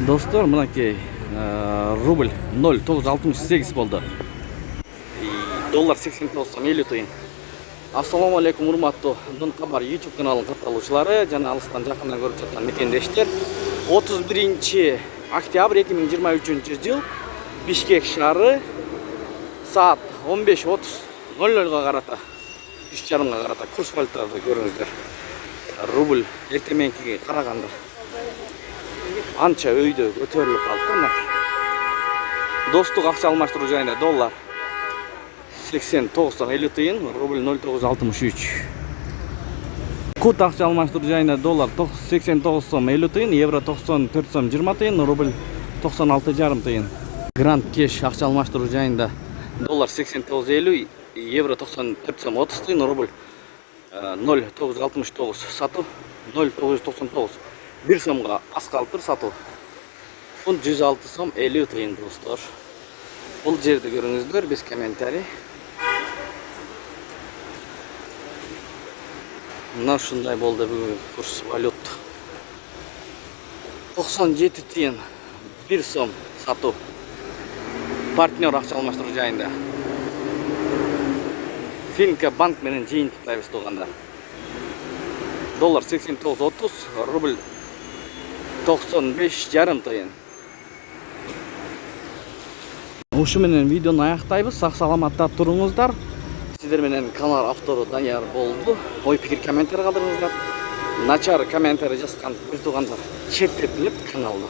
Достор, мынакей рубль 0,968 болду. Доллар 89 сом 50 тыйын. Ассаламу алейкум, урматтуу Дон Кабар YouTube каналынын катталуучулары жана алыстан жакындан көрүп жаткан мекендештер. 31 октябрь 2023 жыл Бишкек шаары саат 15:30 карата 3,5 карата курс валюталарды көрүңүздөр. Рубль эртеменкиге караганда анча өйдө көтөрүлүп калды. Достук акча алмаштыруу жайында доллар 89 сом 50 тыйын, рубль 0,963. Кут акча алмаштыруу жайында доллар 89 сом 50 тыйын, евро 94 сом 20 тыйын, рубль 96,5 тыйын. Гранд кеш акча алмаштыруу жайында доллар 89,50, евро 94 сом 30 тыйын, рубль 0,969 сатуу 0,999. 1 сомго аз калыптыр сатуу. Фунт 106 сом 50 тыйын достор. Бул жерде көрүңүздөр, без комментарий. Мына ушундай болду бүгүн курс валют. 97 тыйын 1 сом сатуу. Партнер акча алмаштыруу жайында. Финка банк менен жыйынтыктайбыз туугандар. Доллар 89,30, рубль 95,5 тыйын. Ушу менен видеону аяктайбыз. Сак саламатта туруңуздар. Сиздер менен канал автору Данияр болду. Ой пикир комментарий калдырыңыздар. Начар комментарий жазган бир туугандар четтетилип каналда.